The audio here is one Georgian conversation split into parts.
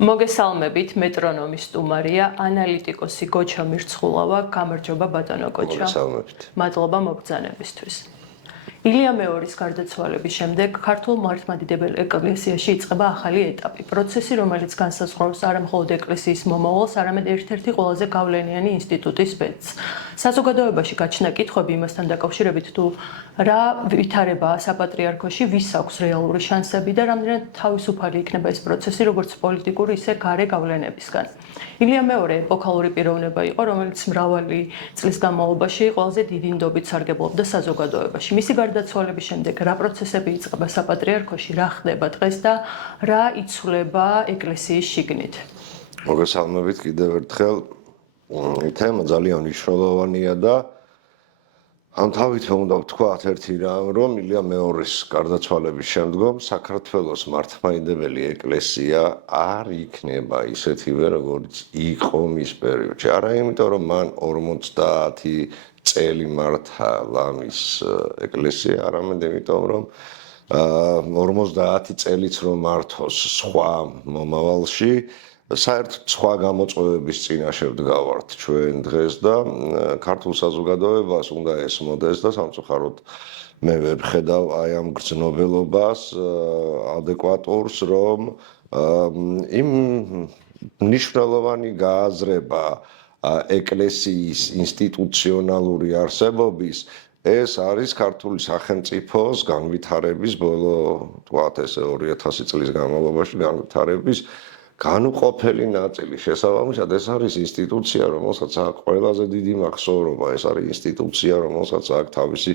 მოგესალმებით, მეტრონომის სტუმარია, ანალიტიკოსი გოჩა მირცხულავა, გამარჯობა ბატონო გოჩა. მოგესალმებით. მადლობა მოგბრძანებისთვის. ილია მეორის გარდაცვალების შემდეგ ქართულ მართლმადიდებელ ეკლესიაში იწყება ახალი ეტაპი. პროცესი, რომელიც განსაზღვრავს არა მხოლოდ ეკლესიის მომავალს, არამედ ერთ-ერთი ყველაზე გავლენიანი ინსტიტუტის ბედს. საზოგადოებაში გაჩნდა კითხვები იმასთან დაკავშირებით, თუ რა ვითარებაა საპატრიარქოში, ვის აქვს რეალური შანსები და რამდენად თავისუფალი იქნება ეს პროცესი, როგორც პოლიტიკური, ისე გარე გავლენებისგან. ილია მეორე ეპოქალური პიროვნება იყო, რომელიც მრავალი წლის განმავლობაში ყველაზე დიდი ნდობით სარგებლობდა საზოგადოებაში. მისი გარდაცვალების შემდეგ რა პროცესები იწყება საპატრიარქოში, რა ხდება დღეს და რა იცვლება ეკლესიის შიგნით? მოგესალმებით კიდევ ერთხელ. თემა ძალიან მნიშვნელოვანია და ამ თავით უნდა ვთქვათ ერთი რამ, რომ ილია მეორის გარდაცვალების შემდგომ საქართველოს მართლმადიდებელი ეკლესია არ იქნება ისეთივე, როგორც იყო მის პერიოდში. არა იმიტომ, რომ მან 50 წელი მართავდა მის ეკლესია, არამედ იმიტომ, რომ 50 წელიც რომ მართოს სხვა მომავალში, საერთოდ სხვა გამოწვევების წინაშე ვდგავართ ჩვენ დღეს და ქართულ საზოგადოებას უნდა ესმოდეს და სამწუხაროდ მე ვერ ვხედავ აი ამ გრძნობელობას ადეკვატურს, რომ იმ მნიშვნელოვანი გააზრება ეკლესიის ინსტიტუციონალური არსებობის ეს არის ქართული სახელმწიფოს განვითარების ბოლო თქვათ ესე 2000 წლის განმავლობაში განვითარების განუყოფელი ნაწილი. შესაბამისად ეს არის ინსტიტუცია, რომელსაც აქვს ყველაზე დიდი მახსოვრობა, ეს არის ინსტიტუცია, რომელსაც აქვს თავისი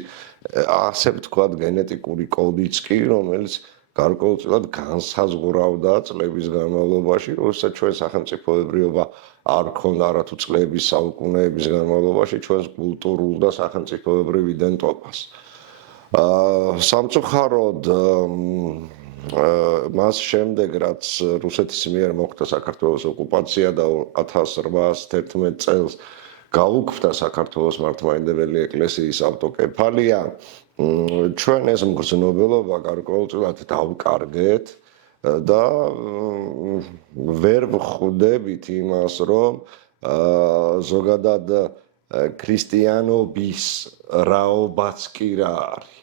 ასე ვთქვათ გენეტიკური კოდიც კი, რომელიც გარკვეულწილად განსაზღვრავდა წლების განმავლობაში, როდესაც ჩვენ სახელმწიფოებრიობა არ ქონდა არათუ წლების საუკუნეების განმავლობაში ჩვენს კულტურულ და სახელმწიფოებრივ იდენტობას. სამწუხაროდ მას შემდეგ რაც რუსეთის მიერ მოხდა საქართველოს ოკუპაცია და 1811 წელს გაუქმდა საქართველოს მართლმადიდებელი ეკლესიის ავტოკეფალია, ჩვენ ეს მგრძნობელობა გარკვეულწილად დავკარგეთ და ვერ ვხვდებით იმას, რომ ზოგადად ქრისტიანობის რაობაც კი რა არის.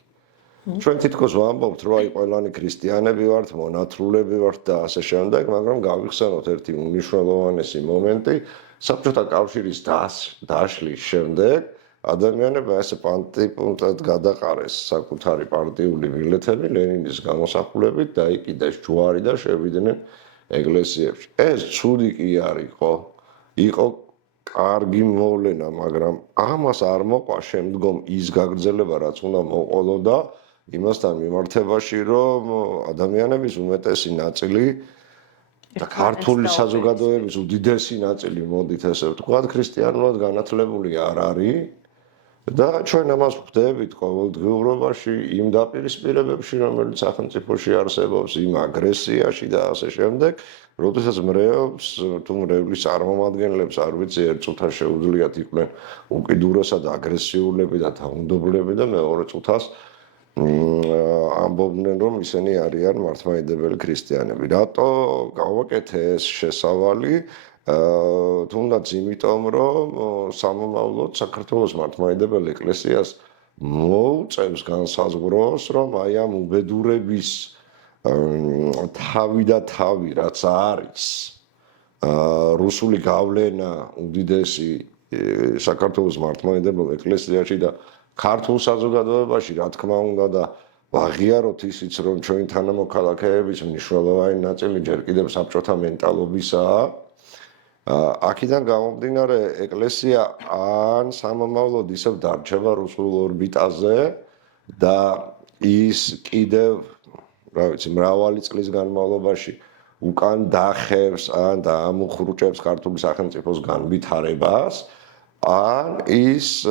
ჩვენ თითქოს ვამბობთ, რომ აი ყველანი ქრისტიანები ვართ, მონათლულები ვართ და ასე შემდეგ, მაგრამ გავიხსენოთ ერთი უმნიშვნელოვანესი მომენტი, საბჭოთა კავშირის დაშლის შემდეგ ადამიანებმა ესე პანტიპუნტად გადაყარეს საკუთარი პარტიული ბილეთები ლენინის გამოსახულებით, დაიკიდეს ჯვარი და შევიდნენ ეკლესიებში. ეს ცუდი კი არ იყო კარგი მოვლენა, მაგრამ ამას არ მოყვა შემდგომ ის გაგრძელება, რაც უნდა მოყოლოდა იმასთან მიმართებაში, რომ ადამიანების უმეტესი ნაწილი და ქართული საზოგადოების უდიდესი ნაწილი, მოდით ესე ვთქვათ, ქრისტიანულად განათლებული არ არის და ჩვენ ამას ვხვდებით ყოველდღიურობაში იმ დაპირისპირებებში, რომელიც სახელმწიფოში არსებობს, იმ აგრესიაში და ასე შემდეგ, როდესაც მრევლს თუ მრევლის წარმომადგენლებს არ ვიცი ერთ წუთას შეუძლიათ იყვნენ უკიდურესად აგრესიულები და დაუნდობლები და მეორე წუთას ამბობდნენ, რომ ისინი არიან მართლმადიდებელი ქრისტიანები. რატო გავაკეთე ეს შესავალი? თუნდაც იმიტომ, რომ სამომავლოდ საქართველოს მართლმადიდებელ ეკლესიას მოუწევს განსაზღვროს, რომ აი ამ უბედურების თავი და თავი რაც არის რუსული გავლენა უდიდესი საქართველოს მართლმადიდებელ ეკლესიაში და ქართულ საზოგადოებაში, რა თქმა უნდა და ვაღიაროთ ისიც, რომ ჩვენი თანამოქალაქეების მნიშვნელოვანი ნაწილი ჯერ კიდევ საბჭოთა მენტალობისაა. აქედან გამომდინარე ეკლესია ან სამომავლოდ ისევ დარჩება რუსულ ორბიტაზე და ის კიდევ რა ვიცი მრავალი წლის განმავლობაში უკან დახევს ან დაამუხრუჭებს ქართული სახელმწიფოს განვითარებას ან ის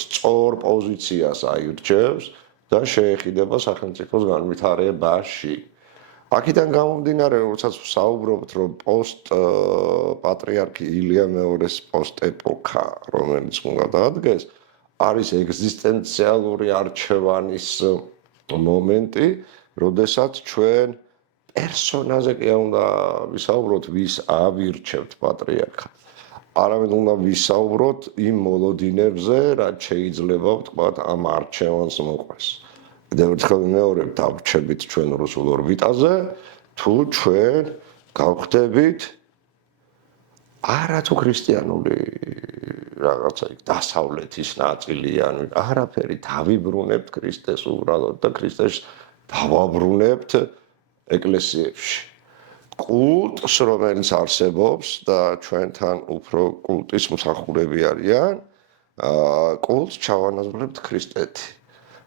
სწორ პოზიციას აირჩევს და შეეხიდება სახელმწიფოს განვითარებაში. აქედან გამომდინარე, როდესაც ვსაუბრობთ, რომ პოსტ-პატრიარქი ილია მეორის პოსტ-ეპოქა, რომელიც უნდა დაადგეს, არის ეგზისტენციალური არჩევანის მომენტი, როდესაც ჩვენ პერსონაჟზე კი არ უნდა ვისაუბროთ, ვის ავირჩევთ პატრიარქად. არამედ უნდა ვისაუბროთ იმ მოლოდინებზე, რაც შეიძლება ვთქვათ ამ არჩევანს მოყვეს. კიდევ ერთხელ მეორე დავრჩებით ჩვენ რუსულ ორბიტაზე, თუ ჩვენ გავხდებით არათუ ქრისტიანული რაღაცა დასავლეთის ნაწილი, ანუ არაფერი დავიბრუნებთ ქრისტეს უბრალოდ და ქრისტეს დავაბრუნებთ ეკლესიებში. კულტს, რომელიც არსებობს და ჩვენთან უფრო კულტის მსახურები არიან, კულტს ჩავანაზღვრებთ ქრისტეთი.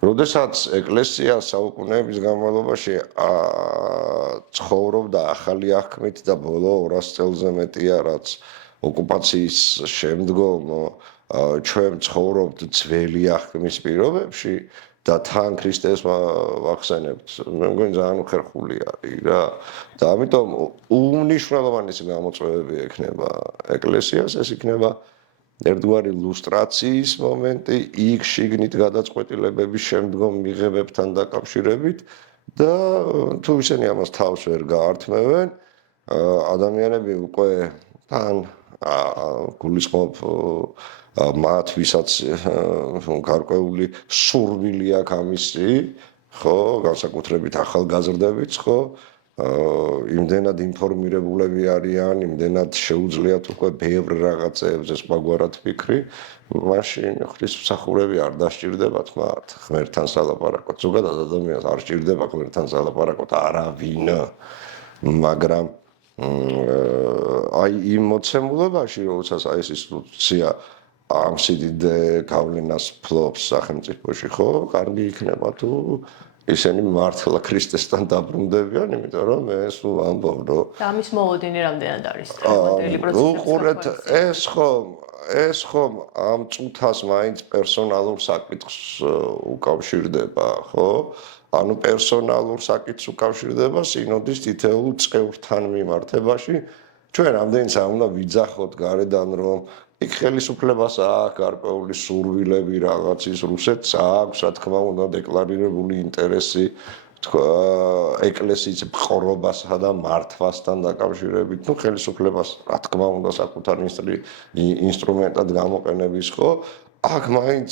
როდესაც ეკლესია საუკუნეების განმავლობაში ცხოვრობდა ახალი აღქმით და ბოლო 200 წელზე მეტია, რაც ოკუპაციის შემდგომ ჩვენ ცხოვრობთ ძველი აღქმის პირობებში და თან ქრისტეს ვახსენებთ. მე მგონი ძალიან უხერხული არის რა. და ამიტომ უმნიშვნელოვანესი გამოწვევები ექნება ეკლესიას, ეს იქნება ერთგვარი ლუსტრაციის მომენტი, იქ შიგნით გადაწყვეტილებების შემდგომ მიღებებთან დაკავშირებით და თუ ისინი ამას თავს ვერ გაართმევენ, ადამიანები უკვე თან გულისხმობ მათ, ვისაც გარკვეული სურვილი აქვს ამისი, ხო, განსაკუთრებით ახალგაზრდებიც, ხო, იმდენად ინფორმირებულები არიან, იმდენად შეუძლიათ უკვე ბევრ რაღაცებზე სხვაგვარად ფიქრი, მაშინ ღვთისმსახურები არ დასჭირდებათ მათ ღმერთთან სალაპარაკოთ. ზოგადად ადამიანს არ სჭირდება ღმერთთან სალაპარაკოთ არავინ, მაგრამ აი იმ მოცემულებაში, როდესაც აი ეს ინსტიტუცია ამ სიდიდე გავლენას ფლობს სახელმწიფოში, ხო, კარგი იქნება თუ ისინი მართლა ქრისტესთან დაბრუნდებიან, იმიტომ რომ მე სულ ამბობ, რომ და ამის მოლოდინი რამდენად არის ტრამატული პროცესების ეს ხომ ამ წუთას მაინც პერსონალურ საკითხს უკავშირდება, ხო? ანუ პერსონალურ საკითხს უკავშირდება სინოდის თითოეულ წევრთან მიმართებაში. ჩვენ რამდენიც არ უნდა ვიძახოთ გარედან, რომ იქ ხელისუფლებას აქვს გარკვეული სურვილები რაღაცის, რუსეთს აქვს, რა თქმა უნდა, დეკლარირებული ინტერესი ეკლესიის ბყრობასა და მართვასთან დაკავშირებით. ნუ ხელისუფლებას, რა თქმა უნდა, საკუთარ ინსტრუმენტად გამოყენების ხო? აქ მაინც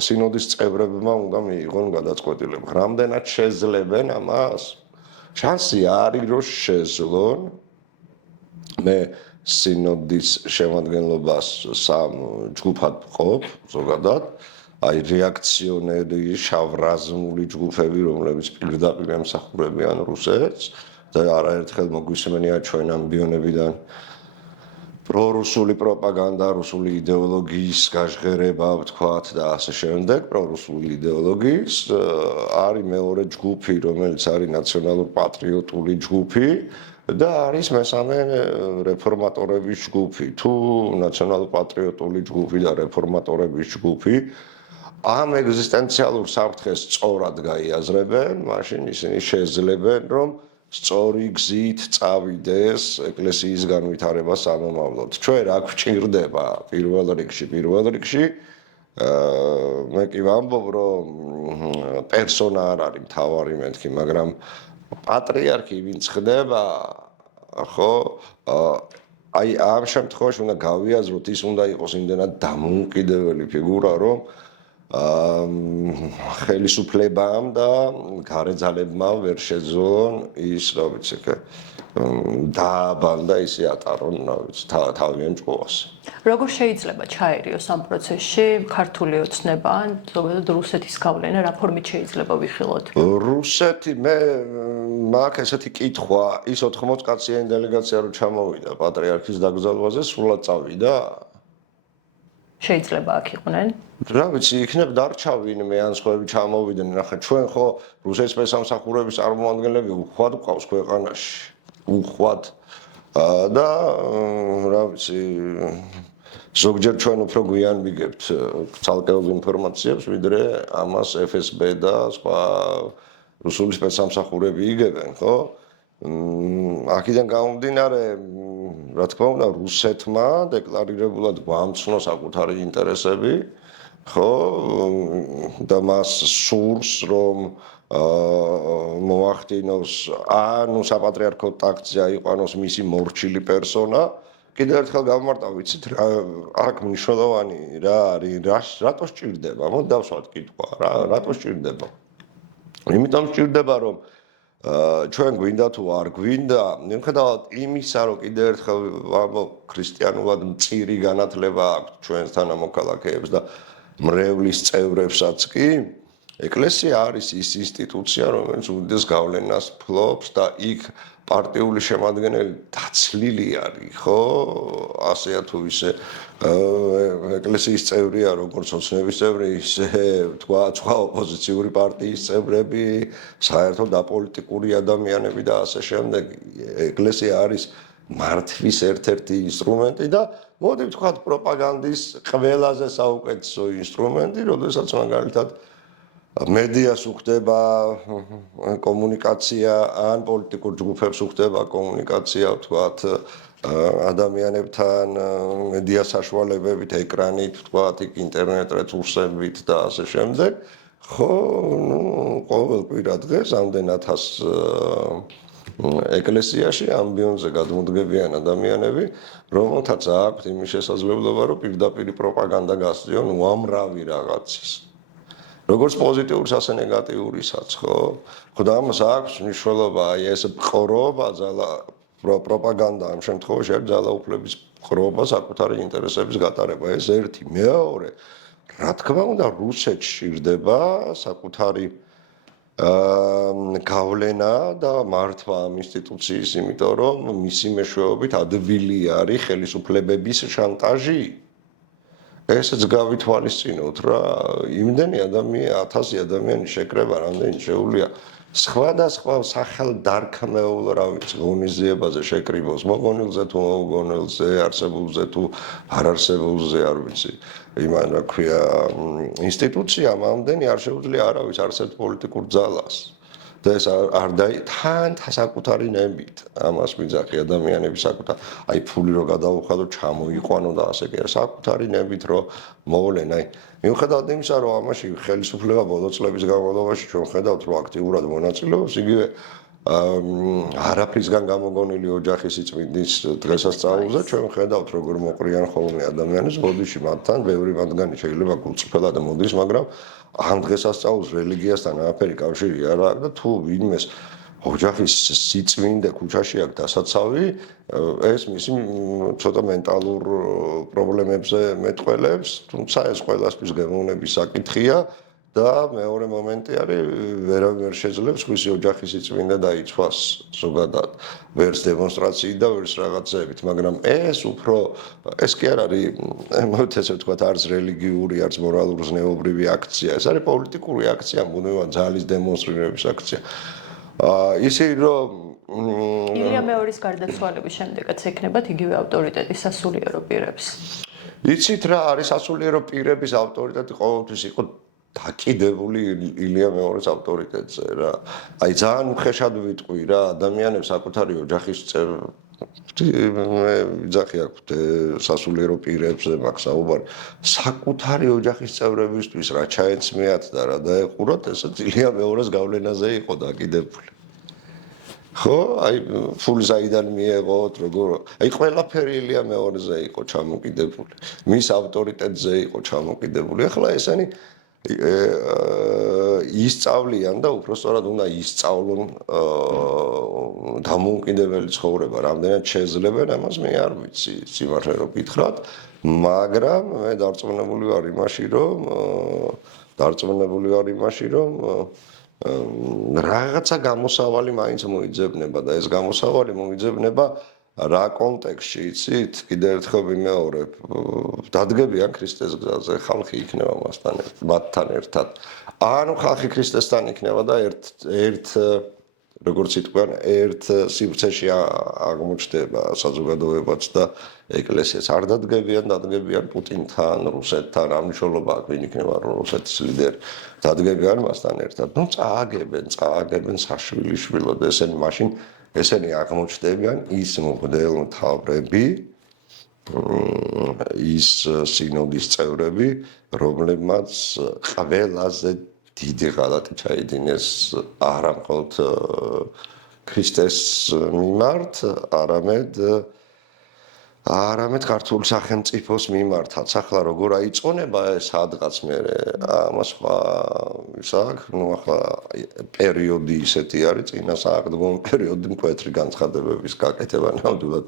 სინოდის წევრებმა უნდა მიიღონ გადაწყვეტილება. რამდენად შეძლებენ ამას? შანსი არის, რომ შეძლონ. მე სინოდის შემადგენლობას სამ ჯგუფად ვყოფ, ზოგადად. აი რეაქციონერი, შავრაზმული ჯგუფები, რომლებიც პირდაპირ ემსახურებიან რუსეთს და არაერთხელ მოგვისმენია ჩვენ ამბიონებიდან პრორუსული პროპაგანდა, რუსული იდეოლოგიის გაჟღერება, ვთქვათ და ასე შემდეგ, პრორუსული იდეოლოგიის. არის მეორე ჯგუფი, რომელიც არის ნაციონალურ-პატრიოტული ჯგუფი და არის მესამე რეფორმატორების ჯგუფი. თუ ნაციონალურ-პატრიოტული ჯგუფი და რეფორმატორების ჯგუფი ამ ეგზისტენციალურ საფრთხეს სწორად გაიაზრებენ, მაშინ ისინი შეძლებენ, რომ სწორი გზით წავიდეს ეკლესიის განვითარება სამომავლოდ. ჩვენ რა გვჭირდება პირველ რიგში? მე კი ვამბობ, რომ პერსონა არ არის მთავარი მეთქი, მაგრამ პატრიარქი ვინც ხდება, ხო? აი ამ შემთხვევაში უნდა გავიაზროთ, ის უნდა იყოს იმდენად დამოუკიდებელი ფიგურა, რომ ხელისუფლებამ და გარეძალებმა ვერ შეძლონ ის, რა ვიცი, დააბან და ისე ატარონ, რა ვიცი, თავიანთ ჭკუას. როგორ შეიძლება ჩაერიოს ამ პროცესში ქართული ოცნება, ზოგადად რუსეთის გავლენა, რა ფორმით შეიძლება ვიხილოთ? რუსეთი, მე მაქვს ესეთი კითხვა, ის 80 კაციანი დელეგაცია რო ჩამოვიდა პატრიარქის დაკრძალვაზე, სრულად წავიდა? შეიძლება აქ იყვნენ? რა ვიცი, იქნებ დარჩა ვინმე ან სხვაები ჩამოვიდნენ, ახლა ჩვენ ხო რუსეთის სპეცსამსახურების წარმომადგენლები უხვად გვყავს ქვეყანაში. უხვად და რა ვიცი, ზოგჯერ ჩვენ უფრო გვიან ვიგებთ ცალკეულ ინფორმაციებს, ვიდრე ამას FSB და სხვა რუსული სპეცსამსახურები იგებენ, ხო? აქედან გამომდინარე, რა თქმა უნდა, რუსეთმა დეკლარირებულად გვამცნო საკუთარი ინტერესები, ხო და მას სურს რომ მოახდინოს ანუ საპატრიარქო ტახტზე აიყვანოს მისი მორჩილი პერსონა კიდევ ერთხელ გავმარტავ ვიცით რა აქ მნიშვნელოვანი რა არის რატო სჭირდება მოდი დავსვათ კითხვა რა რატო სჭირდება იმიტომ სჭირდება რომ ჩვენ გვინდა თუ არ გვინდა მიუხედავად იმისა რომ კიდევ ერთხელ ვამბობ ქრისტიანულად მწირი განათლება აქვს ჩვენს თანამოქალაქეებს და მრევლის წევრებსაც კი ეკლესია არის ის ინსტიტუცია რომელიც უდიდეს გავლენას ფლობს და იქ პარტიული შემადგენელი დაცლილი არის ხო ასეა თუ ისე ეკლესიის წევრია როგორც ოცნების წევრი ისე თქვა სხვა ოპოზიციური პარტიის წევრები საერთოდ აპოლიტიკური ადამიანები და ასე შემდეგ ეკლესია არის მართვის ერთ-ერთი ინსტრუმენტი და მოდი ვთქვათ პროპაგანდის ყველაზე საუკეთესო ინსტრუმენტი როდესაც მაგალითად მედიას უხდება კომუნიკაცია ან პოლიტიკურ ჯგუფებს უხდება კომუნიკაცია ვთქვათ ადამიანებთან მედია საშუალებებით ეკრანით ვთქვათ იქ ინტერნეტ რესურსებით და ასე შემდეგ ხო ნუ ყოველ კვირა დღეს ამდენად ეკლესიაში ამბიონზე გადმოდგებიან ადამიანები რომელთაც აქვთ იმის შესაძლებლობა რომ პირდაპირ პროპაგანდა გასწიონ უამრავი რაღაცის როგორც პოზიტიურს ასე ნეგატიურისაც ხო ხოდა ამას აქვს მნიშვნელობა აი ეს ყრობა პროპაგანდა ამ შემთხვევაში არის ძალაუფლების ყრობა საკუთარი ინტერესების გატარება ეს ერთი მეორე რა თქმა უნდა რუსეთს სჭირდება საკუთარი გავლენა და მართვა ამ ინსტიტუციის იმიტომ რომ მისი მეშვეობით ადვილი არის ხელისუფლებების შანტაჟი ესეც გავითვალისწინოთ რა იმდენი ადამიანი 1000 ადამიანი შეკრება რამდენი შეუძლია სხვადასხვა სახელდარქმეულ რა ვიცი ღონისძიებაზე შეკრიბოს მოგონილზე თუ მოგონილზე არსებულზე თუ არ არსებულზე არ ვიცი იმან რა ქვია ინსტიტუციამ ამდენი არ შეუძლია არავის არსებთ პოლიტიკურ ძალას და ეს არ თან საკუთარი ნებით ამას მიძახი ადამიანები საკუთარ აი ფული რო გადაუხადო ჩამოიყვანო და ასე კი არა საკუთარი ნებით რო მოვლენ აი მიუხედავად იმისა რომ ამაში ხელისუფლება ბოლო წლების განმავლობაში ჩვენ ხედავთ რომ აქტიურად მონაწილეობს იგივე არაფრისგან გამოგონილი ოჯახის სიწმინდის დღესასწაულზე ჩვენ ხედავთ როგორ მოყრიან ხოლმე ადამიანებს ბოდიში მათთან ბევრი მათგანი შეიძლება გულწრფელად მოდის მაგრამ ამ დღესასწაულს რელიგიასთან არაფერი კავშირი არ აქვს და თუ ვინმეს ოჯახის სიწმინდე ქუჩაში აქვს დასაცავი ეს მისი ცოტა მენტალურ პრობლემებზე მეტყველებს თუმცა ეს ყველასთვის გემოვნების საკითხია და მეორე მომენტი არის ვერავინ შეძლებს ხვის ოჯახის სიწმინდე დაიცვას ზოგადად ვერც დემონსტრაციით და ვერც რაღაცებით მაგრამ ეს უფრო ეს კი არ არის მოდი ესე ვთქვათ არც რელიგიური არც მორალური ზნეობრივი აქცია ეს არის პოლიტიკური აქცია მუდმივად ძალის დემონსტრირების აქცია ისე რომ ილია მეორის გარდაცვალების შემდეგაც ექნებათ იგივე ავტორიტეტი სასულიერო პირებს იცით რა არის სასულიერო პირების ავტორიტეტი ყოველთვის იყო დაკიდებული ილია მეორის ავტორიტეტზე რა. აი ძალიან უხეშად ვიტყვი რა, ადამიანებს საკუთარი ოჯახის ვიძახი აქვთ სასულიერო პირებზე მაქვს საუბარი. საკუთარი ოჯახის წევრებისთვის რა ჩაეცმიათ და რა დაეყურათ, ესეც ილია მეორის გავლენაზე იყო დაკიდებული. ხო, აი ფული საიდან მიეღოთ, როგორ აი ყველაფერი ილია მეორეზე იყო ჩამოკიდებული. მის ავტორიტეტზე იყო ჩამოკიდებული. ახლა ესენი ისწავლიან და უпростоრად უნდა ისწავლონ დამოუკიდებელი ცხოვრება, რამდენად შეძლებენ ამას მე არ ვიცი, სიმართლე რომ გითხრათ, მაგრამ მე დარწმუნებული ვარ იმაში, რომ რაღაცა გამოსავალი მაინც მოიძებნება და ეს გამოსავალი მოიძებნება რა კონტექსტში იცით? კიდევ ერთხელ ვიმეორებ, დადგებიან ქრისტეს გზაზე, ხალხი იქნება მათთან ერთად. ანუ ხალხი ქრისტესთან იქნება და როგორც იტყვიან, ერთ სივრცეში აღმოჩნდება საზოგადოებაც და ეკლესიაც. არ დადგებიან პუტინთან, რუსეთთან, ამ მნიშვნელობა აქვს, ვინ იქნება რუსეთის ლიდერი. დადგებიან მასთან ერთად. ნუ წააგებენ საშვილიშვილოდ ესენი მაშინ ესენი აღმოჩნდებიან ის მღვდელმთავრები, ის სინოდის წევრები, რომლებმაც ყველაზე დიდი ღალატი ჩაიდინეს არა მხოლოდ ქრისტეს მიმართ, არამედ ქართული სახელმწიფოს მიმართაც. ახლა როგორ აიწყონება ეს სადღაც მე ამას ახლა პერიოდი ისეთი არის, წინა სააღდგომო პერიოდი მკვეთრი განცხადებების გაკეთება ნამდვილად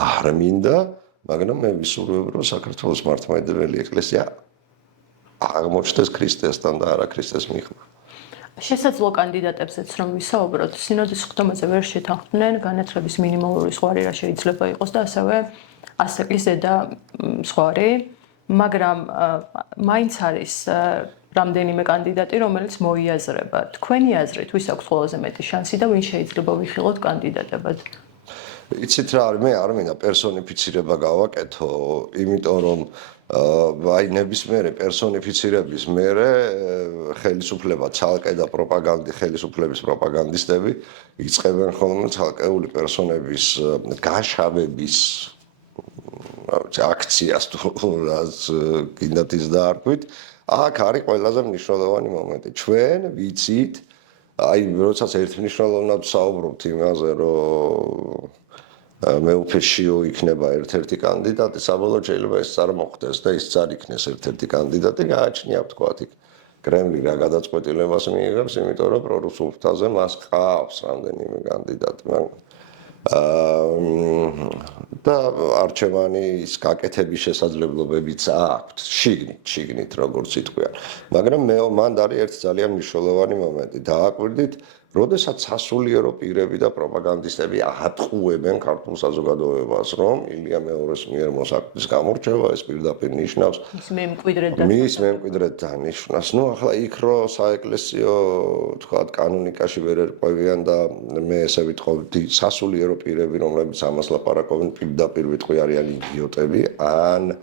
არ მინდა, მაგრამ მე ვისურვებ, რომ საქართველოს მართლმადიდებელი ეკლესია აღმოჩნდეს ქრისტესთან და არა ქრისტეს მიღმა. შესაძლო კანდიდატებზეც რომ ვისაუბროთ, სინოდის ხდომაზე ვერ შეთანხმდნენ, განათლების მინიმალური ზღვარი რა შეიძლება იყოს და ასევე ზედა ზღვარი, მაგრამ მაინც არის რამდენიმე კანდიდატი, რომელიც მოიაზრება. თქვენი აზრით, ვის აქვს ყველაზე მეტი შანსი და ვინ შეიძლება ვიხილოთ კანდიდატებად? იცით რა არის, მე არ მინდა პერსონიფიცირება გავაკეთო, იმიტომ რომ აი ნებისმიერი პერსონიფიცირების მერე ხელისუფლება ცალკე და ხელისუფლების პროპაგანდისტები იწყებენ ხოლმე ცალკეული პერსონების გაშავების აქციას თუ რაც კიდათ ის დაარქვით, აქ არის ყველაზე მნიშვნელოვანი მომენტი. ჩვენ ვიცით, აი როდესაც ერთმნიშვნელოვნად საუბრობთ იმაზე, რომ მეუფეშიო იქნება ერთ-ერთი კანდიდატი, საბოლოოდ შეიძლება ეს წარმოხდეს და ის არ იქნეს ერთ-ერთი კანდიდატი, გააჩნია ვთქვათ იქ კრემლი რა გადაწყვეტილებას მიიღებს, იმიტომ რომ პრორუსულ ფრთაზე მას ყავს რამდენიმე კანდიდატი, და არჩევანის გაკეთების შესაძლებლობებიც აქვთ, შიგნით როგორც იტყვიან. მაგრამ მან არის ერთი ძალიან მნიშვნელოვანი მომენტი. დააკვირდით, როდესაც სასულიერო პირები და პროპაგანდისტები ატყუებენ ქართულ საზოგადოებას, რომ ილია მეორის მიერ მოსაკვეთის გამორჩევა ეს პირდაპირ ნიშნავს მის მემკვიდრედ დანიშვნას. ნუ ახლა იქ რო საეკლესიო თქვათ კანონიკაში ვერ ერკვევიან და მე ესე ვიტყობდი სასულიერო პირები, რომლებიც ამას ლაპარაკობენ, პირდაპირ ვიტყვი არიან იდიოტები, ან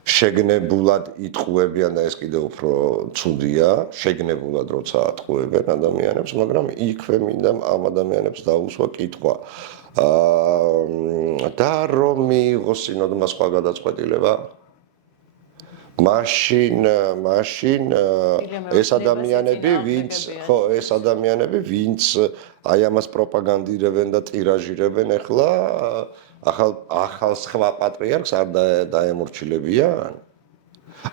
შეგნებულად იტყუებიან და ეს კიდევ უფრო ცუდია, შეგნებულად როცა ატყუებენ ადამიანებს, მაგრამ იქვე მინდა ამ ადამიანებს დაუსვა კითხვა. და რომ მიიღოს სინოდმა სხვა გადაწყვეტილება, მაშინ ეს ადამიანები, ვინც აი ამას პროპაგანდირებენ და ტირაჟირებენ ახლა ახალ სხვა პატრიარქს არ დაემორჩილებიან?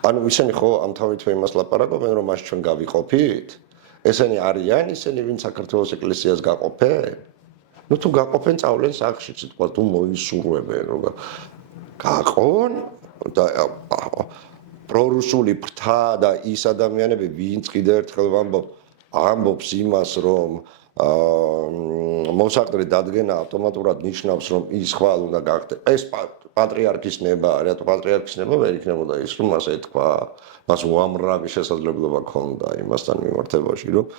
ანუ ისინი ხო ამთავრითვე იმას ლაპარაკობენ, რომ მას ჩვენ გავიყოფით? ესენი არიან ისინი, ვინც საქართველოს ეკლესიას გაყოფენ? ნუ თუ გაყოფენ, წავლენ სახლში, თქვა თუ მოისურვებენ, რომ გაყონ და პრორუსული ფრთა და ის ადამიანები, ვინც კიდევ ერთხელ ამბობს იმას, რომ მოსაყდრი დადგენა ავტომატურად ნიშნავს, რომ ის ხვალ უნდა გახდეს. ეს პატრიარქის ნება, რატო პატრიარქის ნება ვერ იქნებოდა ის, რომ მას ეთქვა, მას უამრავი შესაძლებლობა ჰქონდა იმასთან მიმართებაში, რომ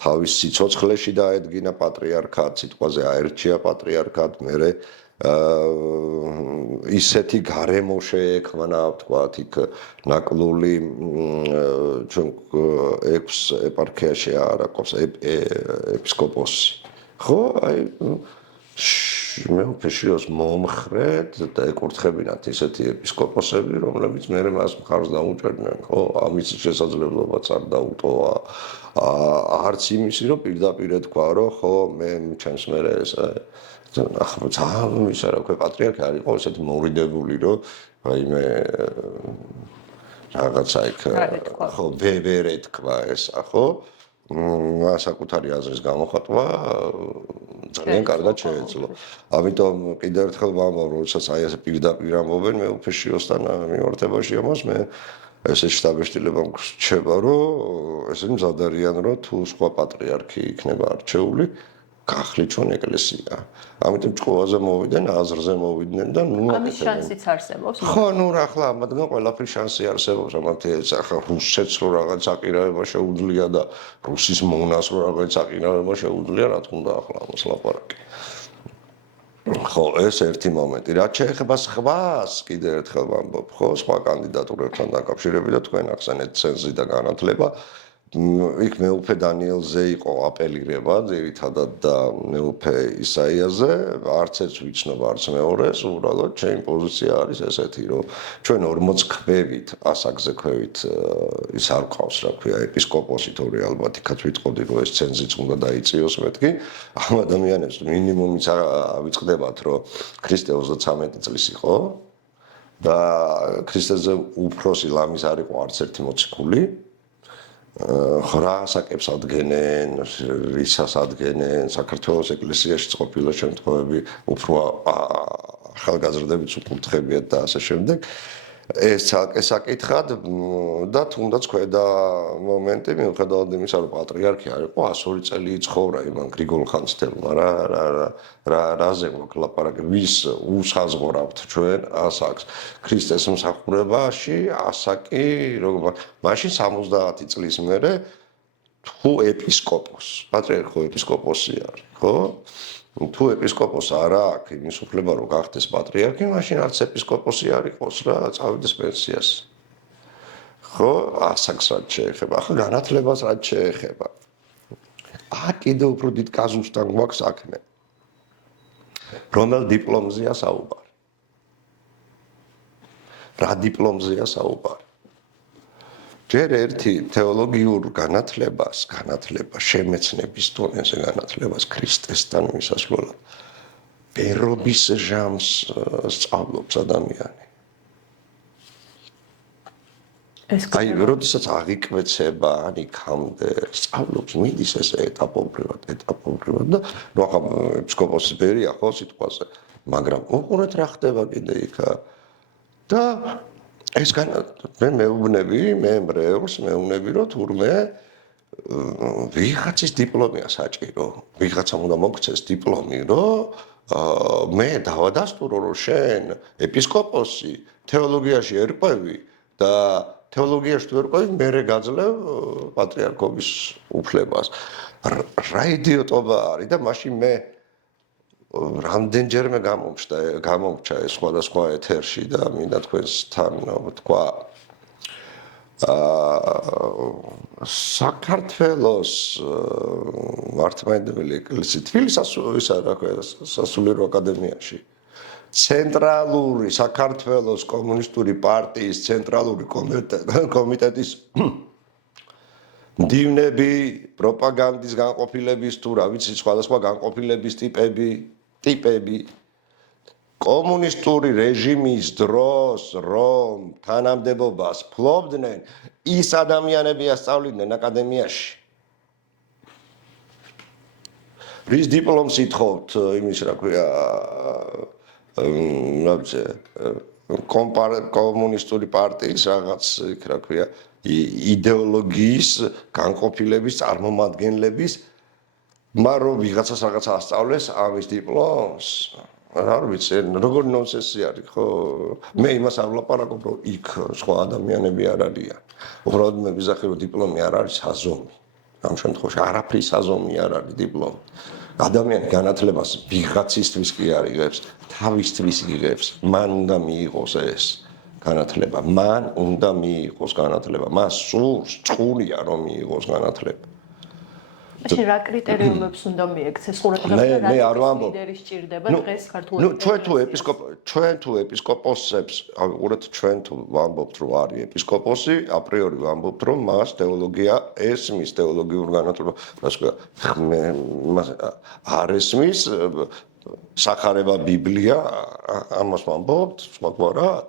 თავის სიცოცხლეში დაედგინა პატრიარქად, სიტყვაზე აერჩია პატრიარქად, მერე ისეთი გარემო შეექმნა, ვთქვათ, იქ ნაკლული ჩვენ 6 ეპარქიაში არ აქვს ეპისკოპოსი. ხო, აი მეუფეშიოს მომხრედ და ეკურთხებინათ ისეთი ეპისკოპოსები, რომლებიც მერე მას მხარს დაუჭერდნენ, ხო, ამის შესაძლებლობაც არ დაუტოვა. არც იმისი, რომ პირდაპირ ეთქვა, რომ ხო, მე ჩემს მერე ეს ახლა ძალიან ისა რა ქვია პატრიარქი არ იყო ესეთი მორიდებული, რომ აი მე რაღაცა იქ ხო ვერ ეთქვა ესა, ხო? საკუთარი აზრის გამოხატვა ძალიან კარგად შეეძლო. ამიტომ კიდევ ერთხელ ვამბობ, როდესაც აი ესე პირდაპირ ამბობენ მეუფეშიოსთან მიმართებაში ამას, მე ესე შტაბეშტილება მგრჩება, რომ ესენი მზად არიან, რომ თუ სხვა პატრიარქი იქნება არჩეული, გახლით ჩვენ ეკლესია. ამიტომ ჭკუაზე მოვიდნენ, აზრზე მოვიდნენ და ნუ ამის შანსიც არსებობს. ხო, ნუ რა ახლა ამათგან ყველაფერი შანსი არსებობს. ამათ ახლა რუსეთს რო რაღაც აყირება შეუძლია და რუსის მონას რო რაღაც აყირება შეუძლია, რა თქმა უნდა, ახლა ამას ლაპარაკი. ხო, ეს ერთი მომენტი. რაც შეეხება სხვას, კიდევ ერთხელ ვამბობ, ხო, სხვა კანდიდატურებთან დაკავშირებით და თქვენ ახსენეთ ცენზი და განათლება. იქ მეუფე დანიელზე იყო აპელირება ძირითადად და მეუფე ისაიაზე, არც ერთს ვიცნობ, არც მეორეს, უბრალოდ ჩემი პოზიცია არის ესეთი, რომ ჩვენ 40 ქვევით, ასაკზე ქვევით ის არ ყავს, რა ქვია, ეპისკოპოსი თორე ალბათ იქაც ვიტყოდი, რომ ეს ცენზიც უნდა დაიწიოს მეთქი. ამ ადამიანებს მინიმუმიც ავიწყდებათ, რომ ქრისტე 33 წლის იყო და ქრისტეზე უფროსი ლამის არ იყო არც ერთი მოციქული. რა ასაკებს ადგენენ, რისას ადგენენ, საქართველოს ეკლესიაში ყოფილა შემთხვევები უფრო ახალგაზრდებიც უკურთხებიათ და ასე შემდეგ. ეს ცალკე საკითხად და თუნდაც ქვედა მომენტი მიუხედავად იმისა, რომ პატრიარქი არ იყო 102 წელი იცხოვრა იმან გრიგოლ ხანძთელმა რაზე გვაქვს ლაპარაკი, ვის უსაზღურავთ ჩვენ ასაკს ქრისტეს მსახურებაში ასაკი მაშინ 70 წლის მერე თუ ეპისკოპოსი, პატრიარქო ეპისკოპოსი არის, ხო? თუ ეპისკოპოსი არ აქვს იმის უფლება რომ გახდეს პატრიარქი, მაშინ არც ეპისკოპოსი არ იყოს რა, წავიდეს პენსიას. ხო, ასაკს რაც შეეხება, ახლა განათლებას რაც შეეხება. კიდევ უფრო დიდ კაზუსთან გვაქვს საქმე. რომელ დიპლომზეა საუბარი? რა დიპლომზეა საუბარი? ჯერ ერთი თეოლოგიურ განათლება შემეცნების დონეზე განათლებას ქრისტესთან მისასვლელად ბერობის ჟამს სწავლობს ადამიანი. როდესაც აღიკვეცება ან იქამდე სწავლობს, მიდის ეს ეტაპობრივად და ახლა ეპისკოპოსის ბერია ხო სიტყვაზე, მაგრამ უყურეთ რა ხდება კიდე იქ და ეს მე მეებრეებს მეუბნები რომ თურმე ვიღაცის დიპლომია საჭირო, ვიღაცამ უნდა მოგცეს დიპლომი, რომ მე დავადასტურო რომ შენ ეპისკოპოსი თეოლოგიაში ერკვევი და თეოლოგიაში თუ ერკვევი მერე გაძლევ პატრიარქობის უფლებას. რა იდიოტობა არის და მაშინ მე რამდენჯერმე გამომრჩა ეს სხვადასხვა ეთერში და მინდა თქვენთან თქვა საქართველოს მართლმადიდებელი ეკლესიის თბილისის სასულიერო აკადემიაში ცენტრალური საქართველოს კომუნისტური პარტიის ცენტრალური კომიტეტის მდივნები, პროპაგანდის განყოფილების თუ რა ვიცი სხვადასხვა განყოფილების ტიპები კომუნისტური რეჟიმის დროს რომ თანამდებობას ფლობდნენ, ის ადამიანები ასწავლიდნენ აკადემიაში. რის დიპლომს ითხოვთ იმის რა ქვია კომუნისტური პარტიის რაღაც იქ რა ქვია იდეოლოგიის განყოფილების წარმომადგენლების მაგრამ ვიღაცას რაღაცა ასწავლეს ამის დიპლომს არ ვიცი როგორი ნონსენსი არის ხო მე იმას არ ვლაპარაკობ რომ იქ სხვა ადამიანები არ არიან უბრალოდ მე ვიზახი რომ დიპლომი არ არის საზომი ამ შემთხვევაში არაფრის საზომი არ არის დიპლომი ადამიანი განათლებას ვიღაცისთვის კი არ იღებს თავისთვის იღებს მან უნდა მიიღოს ეს განათლება მან უნდა მიიღოს განათლება მას სურს ჭურია რომ მიიღოს განათლება მაშინ რა კრიტერიუმებს უნდა მიექცეს ყურადღება მე არ ვამბობ ლიდერი სჭირდება დღეს ქართულ ჩვენ თუ ეპისკოპოსებს უყურეთ ჩვენ თუ ვამბობთ რომ არის ეპისკოპოსი აპრიორი ვამბობთ რომ მას თეოლოგია ესმის თეოლოგიურ განათლებას არ ესმის სახარება ბიბლია ამას ვამბობთ სხვაგვარად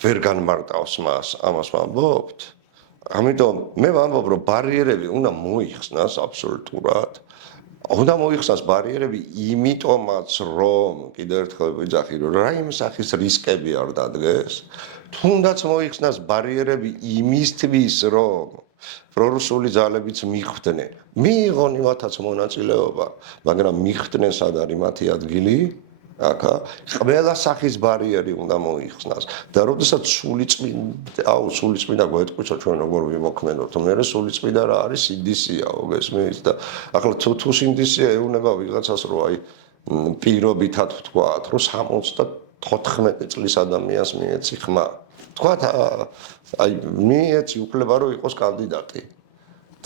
ვერ განმარტავს მას ამას ვამბობთ ამიტომ მე ვამბობ რომ ბარიერები უნდა მოიხსნას აბსოლუტურად უნდა მოიხსნას ბარიერები იმიტომაც რომ კიდევ ერთხელ ვიძახი რომ რაიმე სახის რისკები არ დადგეს თუნდაც მოიხსნას ბარიერები იმისთვის რომ პრორუსული ძალებიც მიხვდნენ მიიღონ იმათაც მონაწილეობა მაგრამ მიხვდნენ სად არის მათი ადგილი აკა ყველა სახის ბარიერი უნდა მოიხსნას და როდესაც სულიწმინდა გვეტყვის ჩვენ როგორ ვიმოქმედოთ მე სულიწმინდა რა არის სინდისიაო გესმის და ახლა თუ სინდისია ეუნება ვიღაცას რომ აი პირობითად ვთქვათ რომ 74 წლის ადამიანს მიეცი ხმა ვთქვათ აი მიეცი უფლება რომ იყოს კანდიდატი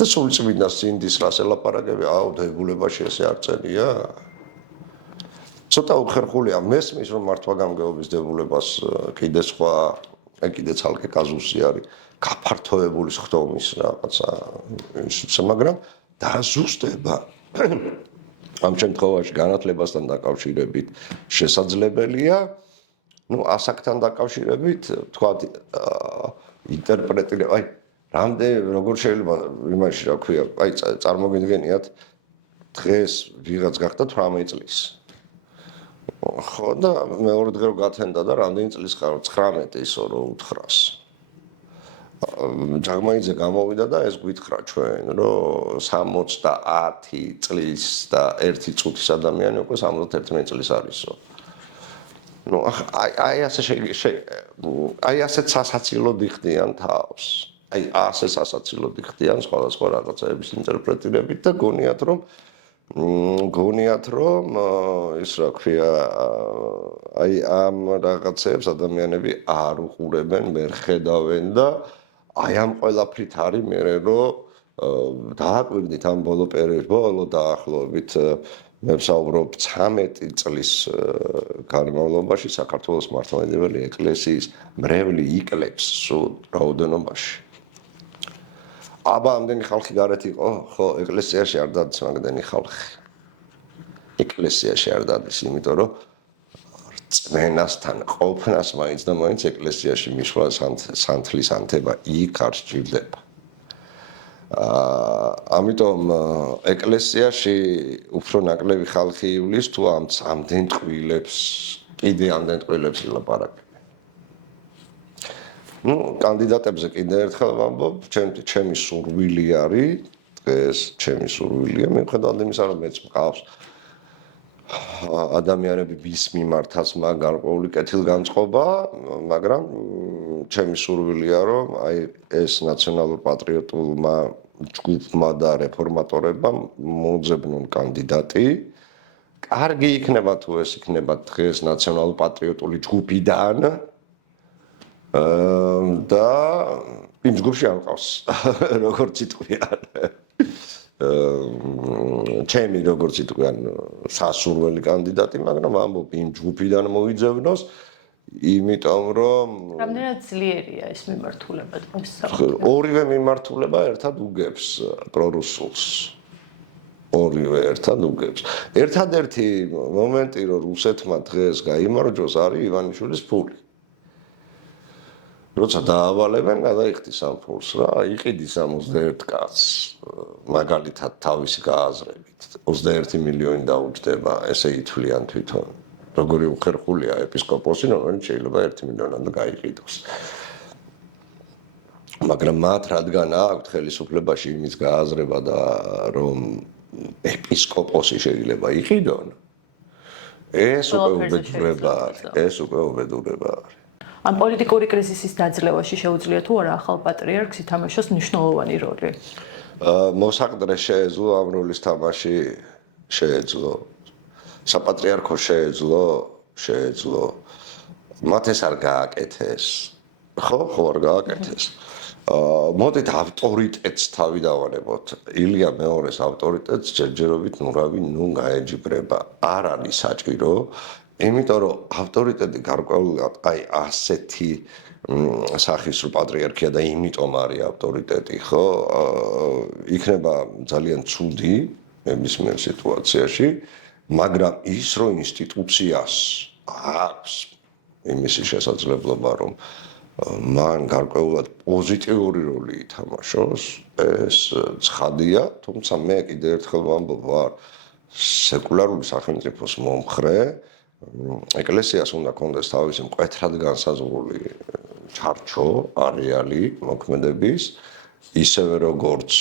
და სულწმინდა სინდის რას ელაპარაკები, აუ დებულებაში ესე არ წერია. ცოტა უხერხულია მესმის რომ მართვა გამგეობის დებულებას კიდე სხვა კიდე ცალკე კაზუსი არის გაფართოებული ხდომის რაღაცა ისიც მაგრამ დაზუსტება ამ შემთხვევაში განათლებასთან დაკავშირებით შესაძლებელია ასაკთან დაკავშირებით თქვა ინტერპრეტირება როგორ შეიძლება იმაში რა ქვია წარმოგიდგენიათ დღეს ვიღაც გახდა 18 წლის ხო და მეორე დღე გათენდა და რამდენი წლის ხარ 19 ისო რომ უთხრას ჯაგმაიძე გამოვიდა და ეს გვითხრა ჩვენ რომ 70 წლის და 1 წუთის ადამიანი უკვე 71 წლის არისო აი ასეთ სასაცილოდ იხდიან თავს აი ასე სასაცილოდ იხდიან სხვადასხვა რაღაცების ინტერპრეტირებით და გონიათ რომ ის რა ქვია აი ამ რაღაცებს ადამიანები არ უყურებენ, ვერ ხედავენ და აი ამ ყველაფრით არის მე რომ დააკვირდით ამ ბოლო დაახლოებით მე ვსაუბრობ 13 წლის განმავლობაში საქართველოს მართლმადიდებელი ეკლესიის მრევლი იკლებს სულ რაოდენობაში აბა ამდენი ხალხი გარეთ იყო, ხო, ეკლესიაში არ დადის მაგდენი ხალხი. ეკლესიაში არ დადის, იმიტომ რომ რწმენასთან ყოფნას მაინც და მაინც ეკლესიაში მისვლა სანთლის ანთება იქ არ სჭირდება. ამიტომ ეკლესიაში უფრო ნაკლები ხალხი ივლის თუ ამდენ ტყუილებს, კიდე ამდენ ტყუილებს ილაპარაკებენ. კანდიდატებზე კიდე ერთხელ ვამბობ, ჩემი სურვილი არის, დღეს ჩემი სურვილია, მიუხედავად იმისა, რომ მეც მყავს ადამიანები ვის მიმართაც გარკვეული კეთილგანწყობა, მაგრამ ჩემი სურვილია, რომ აი ეს ნაციონალურ პატრიოტულმა ჯგუფმა და რეფორმატორებმა მოძებნონ კანდიდატი. კარგი იქნება თუ ეს იქნება დღეს ნაციონალურ პატრიოტული ჯგუფიდან და იმ ჯგუფში არ მყავს როგორც იტყვიან ჩემი როგორც იტყვიან სასურველი კანდიდატი მაგრამ ამბობ იმ ჯგუფიდან მოიძებნოს იმიტომ რომ რამდენად ძლიერია ეს მიმართულება დღეს ორივე მიმართულება ერთად უგებს პრორუსულს ორივე ერთად უგებს ერთადერთი მომენტი რომ რუსეთმა დღეს გაიმარჯვოს არის ივანიშვილის ფული როცა დაავალებენ, გადაიხდის ამ ფულს რა, იყიდის 61 კაცს, მაგალითად თავისი გააზრებით, 21 მილიონი დაუჯდება, ესე ითვლიან თვითონ. როგორი უხერხულია ეპისკოპოსი, რომელიც შეიძლება 1 მილიონად გაიყიდოს. მაგრამ მათ რადგან აქვთ ხელისუფლებაში იმის გააზრება და რომ ეპისკოპოსი შეიძლება იყიდონ, ეს უკვე უბედურება არის. ამ პოლიტიკური კრიზისის დაძლევაში შეუძლია თუ არა ახალ პატრიარქს ითამაშოს მნიშვნელოვანი როლი? მოსაყდრე შეეძლო ამ როლის თამაში შეეძლო. საპატრიარქო შეეძლო. მათ ეს არ გააკეთეს. ხო არ გააკეთეს. მოდით ავტორიტეტს თავი დავალებოთ. ილია მეორეს ავტორიტეტს ჯერჯერობით ნურავი გაეჯიბრება. არ არის საჭირო იმიტომ რომ ავტორიტეტი გარკვეულად აი ასეთი სახის პატრიარქია და იმიტომ არის ავტორიტეტი, ხო? იქნება ძალიან ცუდი ნებისმიერ სიტუაციაში, მაგრამ ის რომ ინსტიტუციას აქვს იმისი შესაძლებლობა რომ მან გარკვეულად პოზიტიური როლი ითამაშოს, ეს ცხადია, თუმცა მე კიდე ერთხელ ვამბობ ვარ სეკულარული სახელმწიფოს მომხრე ეკლესიას უნდა კონდეს თავისი მკვეთრად განსაზღვრული ჩარჩო, არეალი მოქმედების, ისევე როგორც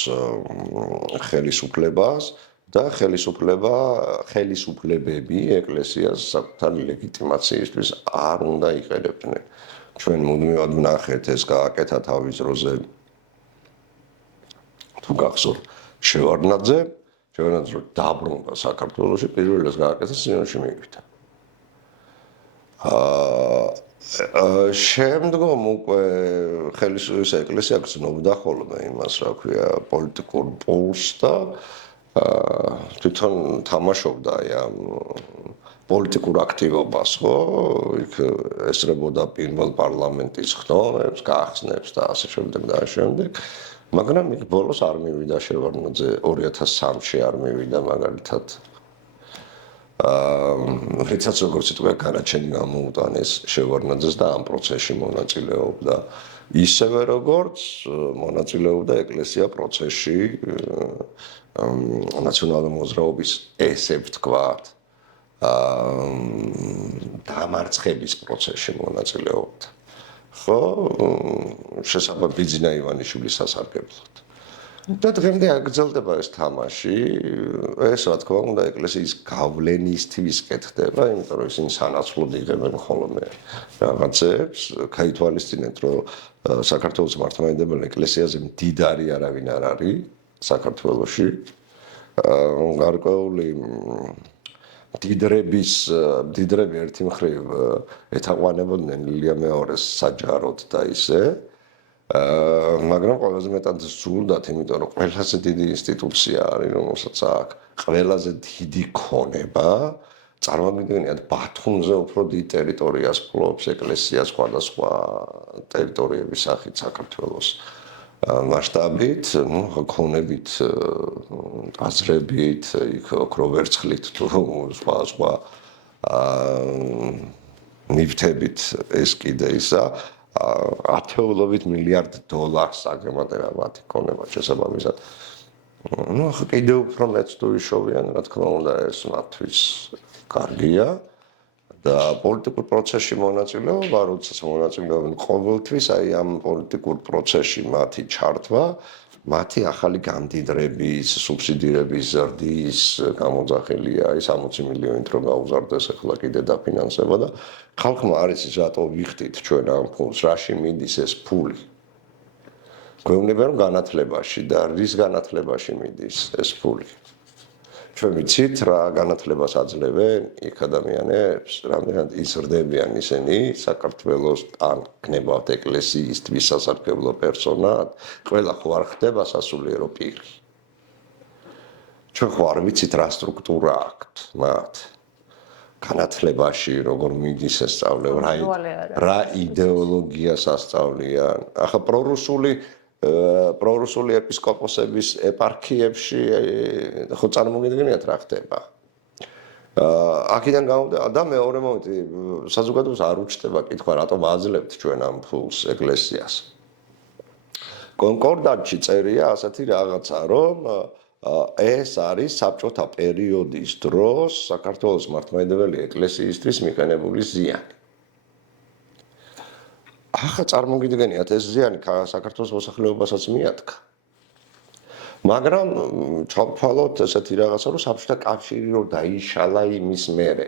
ხელისუფლებას და ხელისუფლებები ეკლესიას საკუთარი ლეგიტიმაციისთვის არ უნდა იყენებდნენ. ჩვენ მუდმივად ვნახეთ ეს გააკეთა თავის დროზე თუ გახსოვთ შევარდნაძე დაბრუნდა საქართველოში პირველ ეს გააკეთა სიონში მიგვიდა. შემდგომ უკვე ხელისუფლების ეკლესია გრძნობდა ხოლმე იმას, რა ქვია, პოლიტიკურ პულსს და თვითონ თამაშობდა ამ პოლიტიკურ აქტივობას, ხო? იქ ესწრებოდა პირველ პარლამენტის ხდომებს, გახსნებს და ასე შემდეგ და ასე შემდეგ. მაგრამ იქ ბოლოს არ მივიდა შევარდნაძე 2003-ში არ მივიდა მაგალითად. რითაც როგორც თქვა განაჩენი გამოუტანეს შევარდნაძეს და ამ პროცესში მონაწილეობდა. ისევე როგორც მონაწილეობდა ეკლესია პროცესში ნაციონალური მოძრაობის ესე ვთქვათ დამარცხების პროცესში მონაწილეობდა. ხო, შესაძლოა ბიძინა ივანიშვილის სასარგებლოდ. და დღემდე აგრძელდება ეს თამაში, ეს რა თქმა უნდა ეკლესიის გავლენისთვის კეთდება, იმიტომ რომ ისინი სანაცვლოდ იღებენ ხოლმე რაღაცებს, გაითვალისწინეთ, რომ საქართველოს მართლმადიდებელ ეკლესიაზე მდიდარი არავინ არ არის საქართველოში. გარკვეული მდიდრები ერთი მხრივ ეთაყვანებოდნენ ილია მეორეს საჯაროდ და ისე. მაგრამ ყველაზე მეტად ზრუნდათ, იმიტომ რომ ყველაზე დიდი ინსტიტუცია არის, რომელსაც აქვს ყველაზე დიდი ქონება. წარმოგიდგენიათ, ბათუმზე უფრო დიდ ტერიტორიას ფლობს ეკლესია სხვადასხვა ტერიტორიების სახით საქართველოს მასშტაბით, ქონებით, აზრებით, იქ ოქროვერცხლით თუ სხვა ნივთებით ეს კიდე ისა ათეულობით მილიარდ დოლარს აგემატება მათი ქონება შესაბამისად. ახლა კიდევ უფრო მეც თუ იშოვიან, რა თქმა უნდა, ეს მათთვის კარგია და პოლიტიკურ პროცესში მონაწილეობა, როდესაც მონაწილეობენ ყოველთვის, აი ამ პოლიტიკურ პროცესში მათი ჩართვა, მათი ახალი გამდიდრების, სუბსიდირების ზრდის გამოძახილია, აი 60 მილიონით რომ გაუზარდეს ახლა კიდე დაფინანსება და ხალხმა არის ის რატო ვიხდით ჩვენ ამ ფულს, რაში მიდის ეს ფული. გვეუბნება რომ განათლებაში და რის განათლებაში მიდის ეს ფული. ჩვენ ვიცით რა განათლებას აძლევენ იქ ადამიანებს, რამდენად იზრდებიან ისინი საქართველოს ან გნებავთ ეკლესიისთვის სასარგებლო პერსონად, ყველა ხო არ ხდება სასულიერო პირი. ჩვენ ხო არ ვიცით რა სტრუქტურა აქვთ მათ. განათლებაში როგორ მიდის ეს სწავლება, რა იდეოლოგიას ასწავლიან. ახლა პრორუსული ეპისკოპოსების ეპარქიებში ხო წარმოგიდგენიათ რა ხდება. აქედან გამომდინარე და მეორე მომენტი საზოგადოებას არ უჩნდება კითხვა რატომ აძლევთ ჩვენ ამ ფულს ეკლესიას. კონკორდატში წერია ასეთი რაღაცა რომ ეს არის საბჭოთა პერიოდის დროს საქართველოს მართლმადიდებელი ეკლესიისთვის მიყენებული ზიანი. ახლა წარმოგიდგენიათ ეს ზიანი საქართველოს მოსახლეობასაც მიადგა. მაგრამ ჩავთვალოთ ესეთი რაღაცა რომ საბჭოთა კავშირი რომ დაიშალა იმის მერე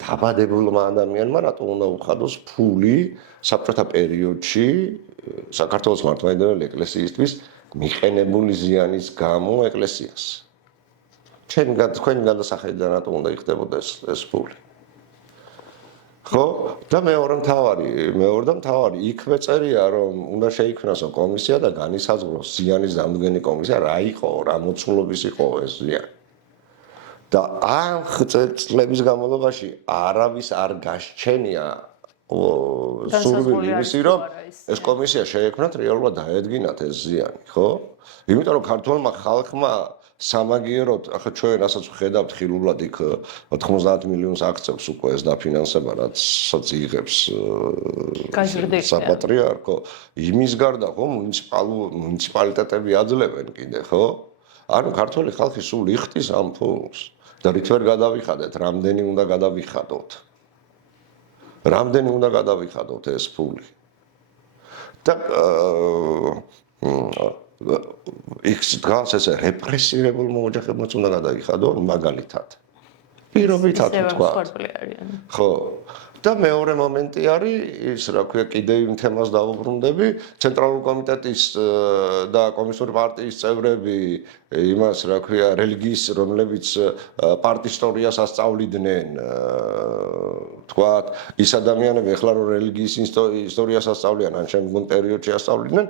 დაბადებულმა ადამიანმა რატომ უნდა უხადოს ფული საბჭოთა პერიოდში საქართველოს მართლმადიდებელი ეკლესიისთვის მიყენებული ზიანის გამო ეკლესიას. თქვენი გადასახედიდან რატომ უნდა იხდებოდა ეს ფული? ხო? და მეორე მთავარი იქვე წერია რომ უნდა შეიქმნასო კომისია და განისაზღვროს ზიანის დამდგენი კომისია რა იყო, რა მოცულობის იყო ეს ზიანი. და ამ წლების განმავლობაში არავის არ გასჩენია სურვილი იმისი რომ ეს კომისია შეექმნათ რეალურად დაედგინათ ეს ზიანი, ხო? იმიტომ რომ ქართულმა ხალხმა სამაგიეროდ, ახლა ჩვენ რასაც ვხედავთ ხილულად იქ 90 მილიონს აქცევს უკვე ეს დაფინანსება, რაც იღებს საპატრიარქო, იმის გარდა ხო მუნიციპალიტეტები აძლევენ კიდე, ხო? ანუ ქართული ხალხი სულ იხტის ამ ფულს და რით ვერ გადავიხადეთ, რამდენი უნდა გადავიხადოთ ეს ფული. და იქ დგას ესე რეპრესირებულ მოოჯახებმაც უნდა გადაიხადო მაგალითად. პირობითად თქვა. ხო. და მეორე მომენტი არის ის, რა ქვია, კიდევ იმ თემას დავუბრუნდები, ცენტრალური კომიტეტის და კომუნისტური პარტიის წევრები იმას, რა ქვია, რელიგიის, რომლებიც პარტიის ისტორიას ასწავლიდნენ, თქვათ, ის ადამიანები ახლა რომ რელიგიის ისტორიას ასწავლიან, ან შემდგომ პერიოდში ასწავლიდნენ,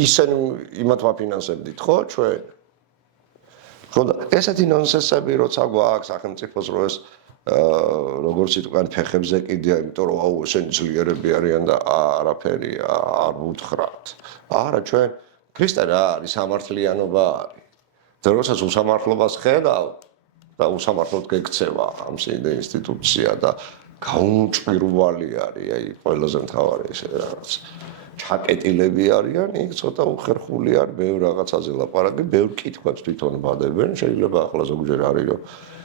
ისინი იმათ ვაფინანსებდით, ხო, ჩვენ? ხო და ესეთი ნონსენსები როცა გვაქვს სახელმწიფოს რო ეს როგორც იტყვიან ფეხებზე კიდია, იმიტომ რომ აუ ესენი ძლიერები არიან და არაფერი არ უთხრათ. არა, ჩვენ ქრისტე რა არის, სამართლიანობა არის. და როდესაც უსამართლობას ხედავ და უსამართლოდ გექცევა ამ ინსტიტუცია და გაუმჭვირვალი არის, აი ყველაზე მთავარი ეს რაღაც ჩაკეტილები არიან, იქ ცოტა უხერხული არის, ბევრ რაღაცაზე ლაპარაკი, ბევრ კითხვებს თვითონ ბადებენ, შეიძლება ახლა ზოგჯერ არის რომ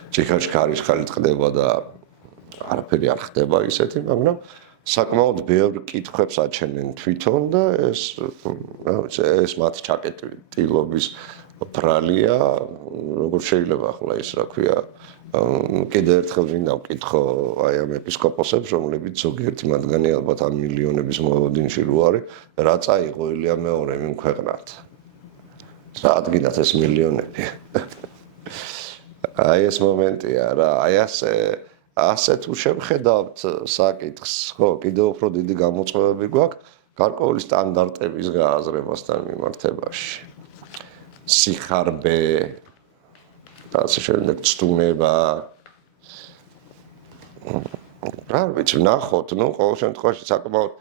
ჩიქაში ხარისხალი წყდება და არაფერი არ ხდება ისეთი, მაგრამ საკმაოდ ბევრ კითხვებს აჩენენ თვითონ და ეს მათი ჩაკეტილობის ბრალია, როგორ შეიძლება ახლა ის რა ქვია, კიდევ ერთხელ მინდა ვკითხო აი ამ ეპისკოპოსებს, რომლებიც ზოგიერთი მათგანი ალბათ ამ მილიონების მოლოდინში რო არის, რა წაიღო ილია მეორე იმ ქვეყნად. რა ადგილად ეს მილიონები? აი ეს მომენტია რა, აი ასე თუ შევხედავთ საკითხს, ხო, კიდევ უფრო დიდი გამოწვევები გვაქვს გარკვეული სტანდარტების გააზრებასთან მიმართებაში. სიხარბე და ასე შემდეგ ცდუნება. რა ვიცი, ნახოთ, ნუ ყოველ შემთხვევაში საკმაოდ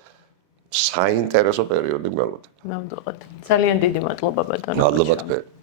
საინტერესო პერიოდი გველოდება. ნამდვილად. ძალიან დიდი მადლობა ბატონო. მადლობა თქვენ.